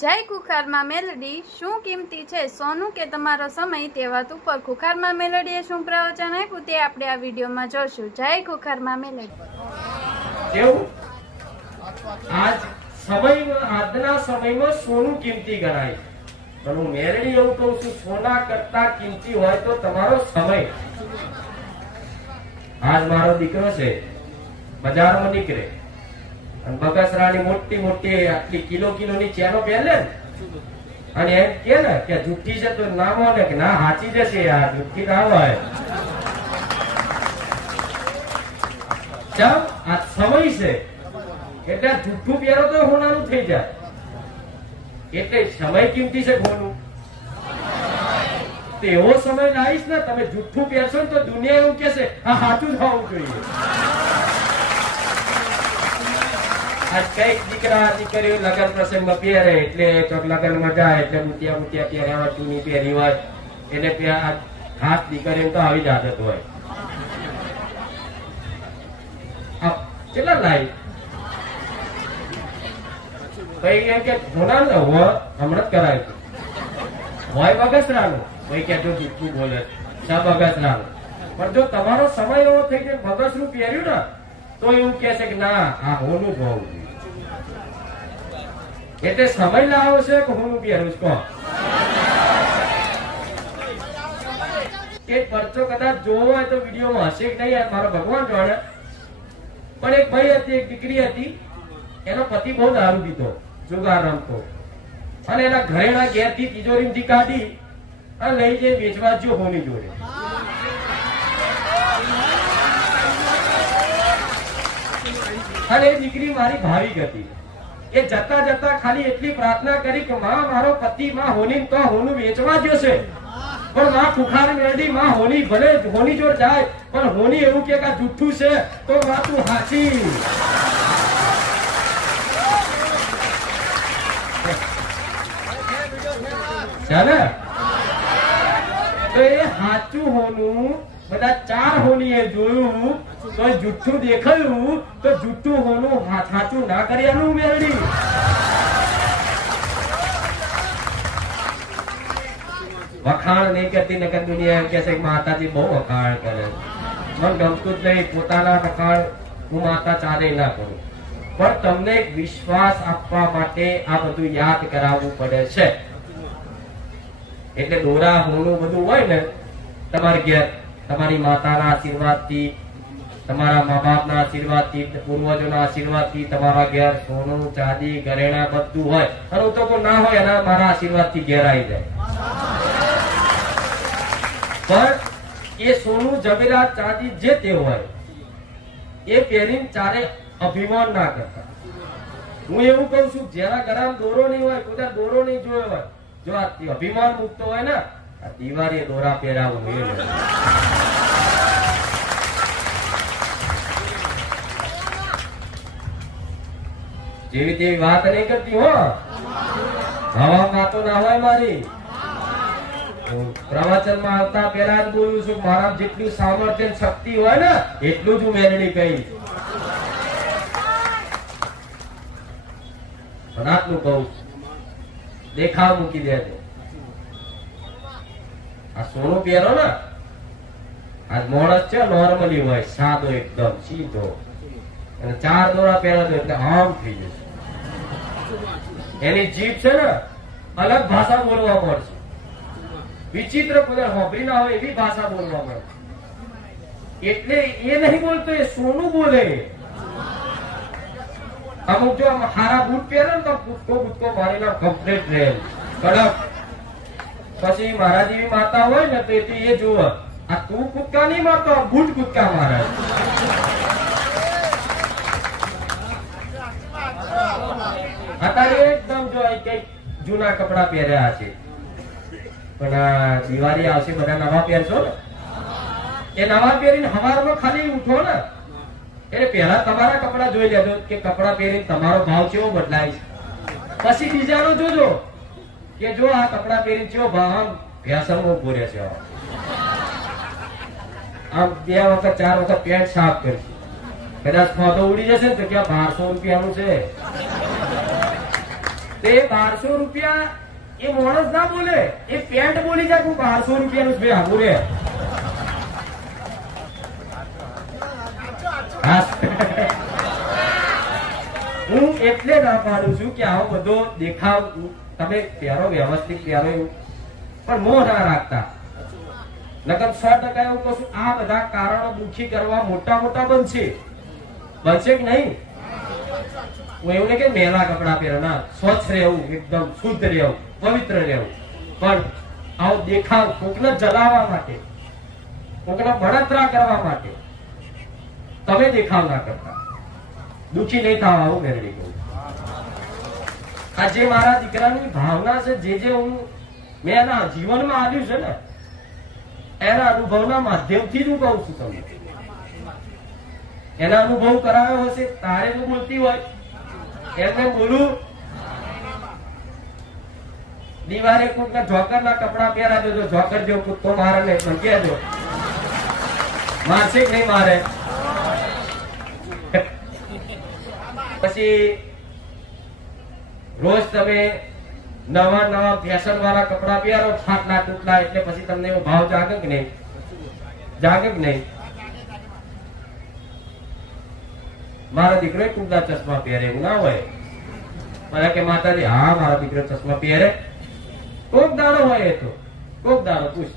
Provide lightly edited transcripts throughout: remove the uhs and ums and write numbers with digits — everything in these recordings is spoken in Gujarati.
જય ખુખારમાં મેલડી શું કિંમતી છે સોનું કે તમારો સમય તે વાત ઉપર ખુખારમાં મેલડીએ શું પ્રવચન આપ્યું તે આપણે આ વિડીયોમાં જોશું. જય ખુખારમાં મેલડી. કેવું આજ સમયમાં આજના સમયમાં સોનું કિંમતી ગણાય પણ હું મેલડી એવું કહું છું સોના કરતા કિંમતી હોય તો તમારો સમય. આજ મારો દીકરો છે બજારમાં નીકળે અને બગસરાની મોટી મોટી આટલી કિલોની ચેનો પહેરે અને એમ કે ને કે જુઠ્ઠી છે તો ના માને કે ના હાચી જશે યાર જુઠ્ઠી ના હોય. ચમ આ સમય છે એટલે જુઠ્ઠું પહેરો તો હોનાનું થઈ જાય એટલે સમય કિંમતી છે હોનું. તો એવો સમય લાવીશ ને તમે જુઠ્ઠું પહેરશો ને તો દુનિયા એવું કહેશે આ સાચું જ હોવું જોઈએ. આજ કઈક દીકરા દીકરીઓ લગ્ન પ્રસંગમાં પહેરે એટલે લગ્નમાં જાય એટલે મુતિયા પહેર્યા હોય ચૂની પહેરી હોય એટલે ખાસ દીકરીઓ તો આવી જ આદત હોય. કેટલા લાઈ ભાઈ એમ કે હોના ને હમણાં જ કરાયું હોય બગસરાનું ભાઈ કે જો જુઠ્ઠું બોલે સા બગસરાનું પણ જો તમારો સમય એવો થઈ જાય બગસરું પહેર્યું ને તો એવું કે છે કે ના આ હોનું ભાવ એટલે સમય લાવો છે કે હું પહેરું છું કે પરચો કદાચ જોવો હોય તો વિડીયોમાં હશે કે નહીં મારો ભગવાન જાણે પણ એક ભાઈ હતી એક દીકરી હતી એનો પતિ બહુ દારૂ પીતો જુગાર રમતો અને એના ઘરેણા ઘેરથી તિજોરીમાંથી કાઢી અને લઈ જઈ વેચવા જો હોની જોડે. અને એ દીકરી મારી ભાવિક હતી. એ જતા જતા ખાલી એટલી પ્રાર્થના કરી કે માં મારો પતિ માં હોની તો હોનું વેચવા જશે પણ માં ખુખાર મેળડી માં હોની ભલે હોની જોડ જાય પણ હોની એવું કે જુઠ્ઠું છે તો માં તું હાચી. ચાલે તો એ સાચું હોનું બધા ચાર હોની એ જોયું તો જુઠ્ઠું દેખાયું તો જુઠ્ઠું હોનું સાચું ના કર્યાનું મેળડી. વખાણ નહીં કરતી નકર દુનિયા એમ કે છે માતાજી બહુ વખાણ કરે મને ગમતું જ નહીં પોતાના વખાણ હું માતા ચાલે ના કરું પણ તમને એક વિશ્વાસ આપવા માટે આ બધું યાદ કરાવવું પડે છે. એટલે દોરા હોનું બધું હોય ને તમારી ઘેર તમારી માતાના આશીર્વાદથી તમારા મા બાપના આશીર્વાદથી પૂર્વજોના આશીર્વાદથી તમારા ઘેર સોનું ચાંદી ઘરેણા બધું હોય અને તો કોઈ ના હોય એના મારા આશીર્વાદથી ઘેર આવી જાય પણ એ સોનું જવેરાત ચાંદી જે તે હોય એ પહેરીને ચારે અભિમાન ના કરતા. હું એવું કઉ છું જરા ગરામ દોરો નહીં હોય કોઈ દોરો નહીં જોયો હોય જો આ અભિમાન મુક્ત હોય ને આ દિવાળી દોરા પહેરાવું જેવી તેવી વાત નહીં કરતી હો. હવા વાતો ના હોય મારી. પ્રવચનમાં આવતા પહેલા જ બોલું છું મારા જેટલું સામર્થ્ય શક્તિ હોય ને એટલું જ હું મેળવી કહીશ. આટલું કહું દેખાવ મૂકી દેજો. આ સોનું પહેરો ને આ માણસ છે નોર્મલી હોય સાદો એકદમ સીધો અને ચાર દોરા પહેરો એટલે આમ થઈ જશે. એની જીભ છે ને અલગ ભાષા બોલવા પડશે વિચિત્ર કોઈ હોબરી ના હોય એવી ભાષા બોલવા પડે એટલે એ નહીં બોલતો એ સોનું બોલે. અમુક જો હારા બૂટ પહેરે ને તો કૂદકો મારીને કમ્પ્લીટ રહે કડક. પછી મારા જેવી માતા હોય ને તો એ જોવે આ તું કૂદકા નહીં મારતો બૂટ કૂદકા મારે. અત્યારે એકદમ જો કઈક જૂના કપડા પહેર્યા છે પણ દિવાળી આવશે બધા નવા પહેરશો ને એ નવા પહેરીને હવારમાં ખાલી ઉઠો ને એટલે પહેલા તમારા કપડા જોઈ લેજો કે કપડા પહેરીને તમારો ભાવ કેવો બદલાય છે. પછી બીજાનો જોજો કે જો આ કપડા પહેરીને કેવો ભાવ આમ ફેશનમાં ઉભો રહે છે આમ 2 વખત 4 વખત પેન્ટ સાફ કરશે કદાચ ફોટો ઉડી જશે ને તો ક્યાં 1200 રૂપિયાનું છે તો એ 1200 રૂપિયા એ માણસ ના બોલે, એ પેન્ટ બોલી જાય હું 1200 રૂપિયાનું બે આવું રે. હું એટલે ના પાડું છું કે આવો બધો દેખાવ તમે પહેરો, વ્યવસ્થિત પહેરો એવું, પણ મોહ ના રાખતા. નકર 100% એવું કહું છું, આ બધા કારણો દુઃખી કરવા મોટા મોટા બનશે કે નહીં? હું એવું નહીં કે મેલા કપડા પહેરો, ના, સ્વચ્છ રહેવું, એકદમ શુદ્ધ રહેવું, પવિત્ર રહેવું. પણ આવો દેખાવ કોકને જલાવવા માટે, કોકને બળતરા કરવા માટે તમે દેખાવ ના કરતા, દુઃખી નહીં થવા. આવું મેળવી કહું. આ જે મારા દીકરાની ભાવના છે, જે હું મેં એના જીવનમાં આવ્યું છે ને, એના અનુભવના માધ્યમથી જ હું કહું છું તમને. એના અનુભવ કરાયો હશે તારે તો બોલતી હોય એમને બોલું. દિવાળે કોઈકના જોકર ના કપડા પહેરાજો, જો જોકર જેવો કૂદતો મારે નહીં, પણ કહેજો મારશે કે નહીં મારે. પછી રોજ તમે નવા નવા ફેશન વાળા કપડા પહેરો, ફાટલા તૂટલા, એટલે પછી તમને એવો ભાવ જાગે કે નહીં? જાગે કે નહીં? મારા દીકરો ટૂંકા ચશ્મા પહેરે એવું ના હોય. મને કે માતાજી હા મારા દીકરો ચશ્મા પહેરે, કોક દાડો હોય, એ તો કોક દાડો પૂછ.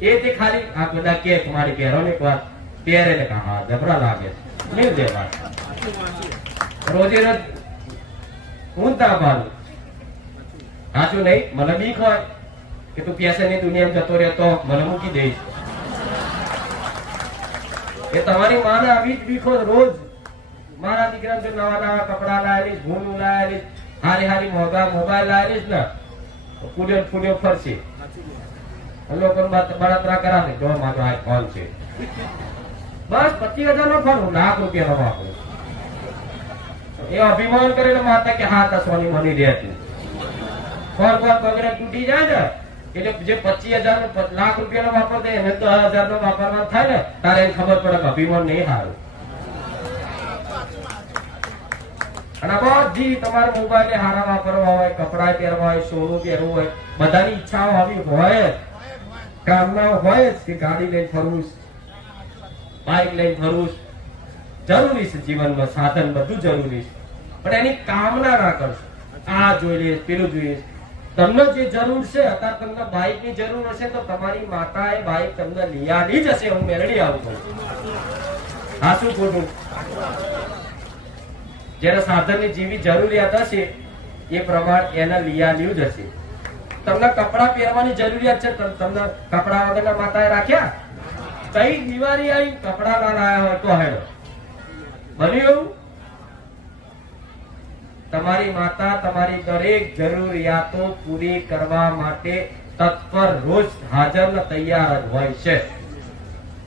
એ તે ખાલી આ બધા કે મારી પહેરો ને એક વાર પહેરે ને હા જબરા લાગે મિલ દે વાત. રોજે રોજ હું ના પાડું. સાચું નહીં? મને બીક હોય કે તું પેશનની દુનિયામાં જતો રહેતો મને મૂકી દઈશ. એ તમારી માને આવી જ બીકો. રોજ મારા દીકરાને નવા નવા કપડા લાવેલીશ, ભૂલું લાવેલીશ, હારી હારી મોંઘા મોબાઈલ લાવેલીશ ને, ફૂલ્યો ફૂલ્યો ફરશે. લોકો બળતરા કરાવે, જો મારો આ ફોન છે, બસ 25,000 નો ફોન, લાખ રૂપિયા નો વાપરું. એ અભિમાન કરીને માતા કે હા તા સોની મની રહેતી. ફોન પગડે તૂટી જાય ને, એટલે જે 25,000 લાખ રૂપિયા નો વાપરતો એને 10,000 નો વાપરવા થાય ને, તારે એને ખબર પડે કે અભિમાન નહીં સારું. અને બધી તમારે મોબાઈલ હારા વાપરવા હોય, કપડા પહેરવા હોય, સોનું પહેરવું હોય, બધાની ઈચ્છાઓ આવી હોય, કામના હોય જ કે ગાડી લઈને ફરવું, બાઇક લઈને ફરવું જરૂરી છે જીવનમાં, સાધન બધું જરૂરી છે. પણ એની કામના ના કરશો. આ જોઈ લઈશ, પેલું જોઈએ. તમને જે જરૂર છે, અત્યારે તમને બાઇક ની જરૂર હશે તો તમારી માતા એ બાઇક તમને લઈ આવી જ હશે. હું મેળવી આવું છું. હા શું ખોટું? જેને સાધન ની જેવી જરૂરિયાત હશે એ પ્રમાણે એને લઈ આવ્યું જ હશે. તમને કપડા પહેરવાની જરૂરિયાત છે, તમને કપડા વગરના માતાએ રાખ્યા? કઈ દિવાળી આવી કપડા ના લાયા હોય તો હેડો બન્યું એવું? તમારી માતા તમારી દરેક જરૂરિયાતો પૂરી કરવા માટે તત્પર, રોજ હાજર ને તૈયાર જ હોય છે.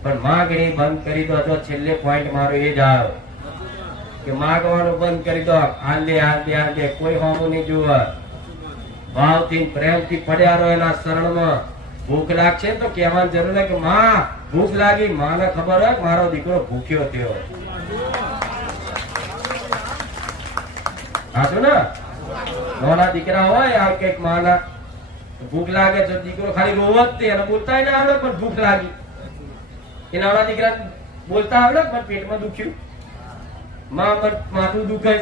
પણ માગણી બંધ કરી દો. જો છેલ્લે પોઈન્ટ મારો એ જ આવ્યો કે માગવાનું બંધ કરી દો. આલે આલે આલે કોઈ હોમું નહીં જોવે. ભાવથી પ્રેમથી પડ્યા રહો એના શરણમાં. ભૂખ લાગશે તો કહેવાની જરૂર નહીં કે માં ભૂખ લાગી. માને ખબર હોય મારો દીકરો ભૂખ્યો થયો. સાચું ને? નાના દીકરા હોય આ કઈક માના ભૂખ લાગે તો દીકરો ખાલી રોવ જ તે, અને બોલતા ના આવડે પણ ભૂખ લાગી. એ નાના દીકરા બોલતા આવડે પણ પેટમાં દુખ્યું, માં માથું દુખે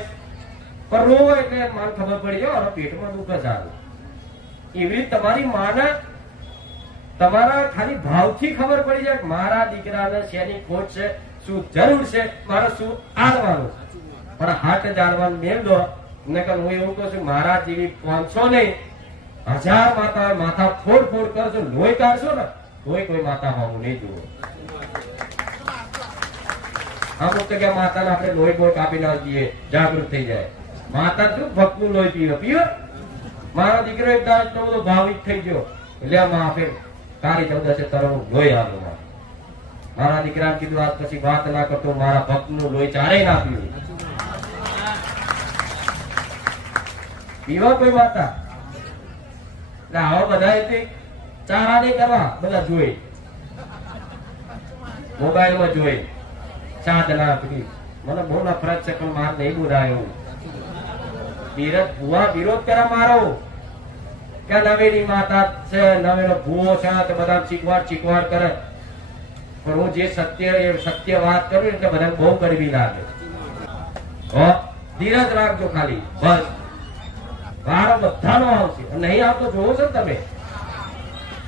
પણ રોવો એટલે માને ખબર પડી જાય પેટમાં દુખે સારું. એવી રીતે તમારી માને તમારા ખાલી ભાવથી ખબર પડી જાય કે મારા દીકરાને શેની ખોટ છે, શું જરૂર છે, મારે શું આડવાનું. પણ હાથ જાળવાનું મેળ દો. નકર હું એવું કહું છું મારા જેવી 500 નહીં 1000 માતા માથા ફોડ ફોડ કરશો, લોહી કાઢશો ને તોય કોઈ માતા હોવું નહીં જુઓ. અમુક જગ્યા માતાને આપણે લોહી બોલ કાપી ના દઈએ, જાગૃત થઈ જાય. માતા શું ભક્તનું લોહી પીવે? મારો દીકરો એક દાડો એટલો બધો ભાવિક થઈ ગયો, એટલે માં આપે તારી 14 તરફ લોહી આવ્યું. મારા દીકરાને કીધું આજ પછી વાત ના કરતો, મારા ભક્તનું લોહી ચારે ના પીવું. પીવા કોઈ માતા એટલે આવા બધા ચારા નહીં કરવા. બધા જોઈ મોબાઈલમાં જોઈ સાધના. મને બહુ નફરત છે પણ માર નહીં બોલાય એવું. ધીરજ ભુવા વિરોધ કરે મારો કે નવેડી માતા છે, નવેડો ભૂવો છે, તો બધા ચીકવાડ કરે. પણ હું જે સત્ય વાત કરું એટલે બધાને બહુ ગરમી લાગે. ધીરજ રાખજો ખાલી, બસ. વારો બધાનો આવશે. નહીં આવતો જોવો છો તમે,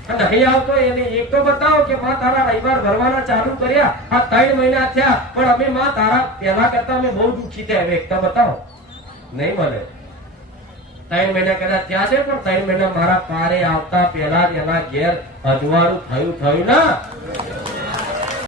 નહીં આવતો એને એક તો બતાવો કે માં તારા રવિવાર ભરવાના ચાલુ કર્યા, આ 3 મહિના થયા, પણ અમે માં તારા પહેલા કરતા અમે બહુ દુઃખી થયા. એક તો બતાવો. નહીં મળે. 3 મહિના કદાચ થયા છે, પણ 3 મહિના મારા પારે આવતા પહેલા જ એના ઘેર અજવાળું થયું ના.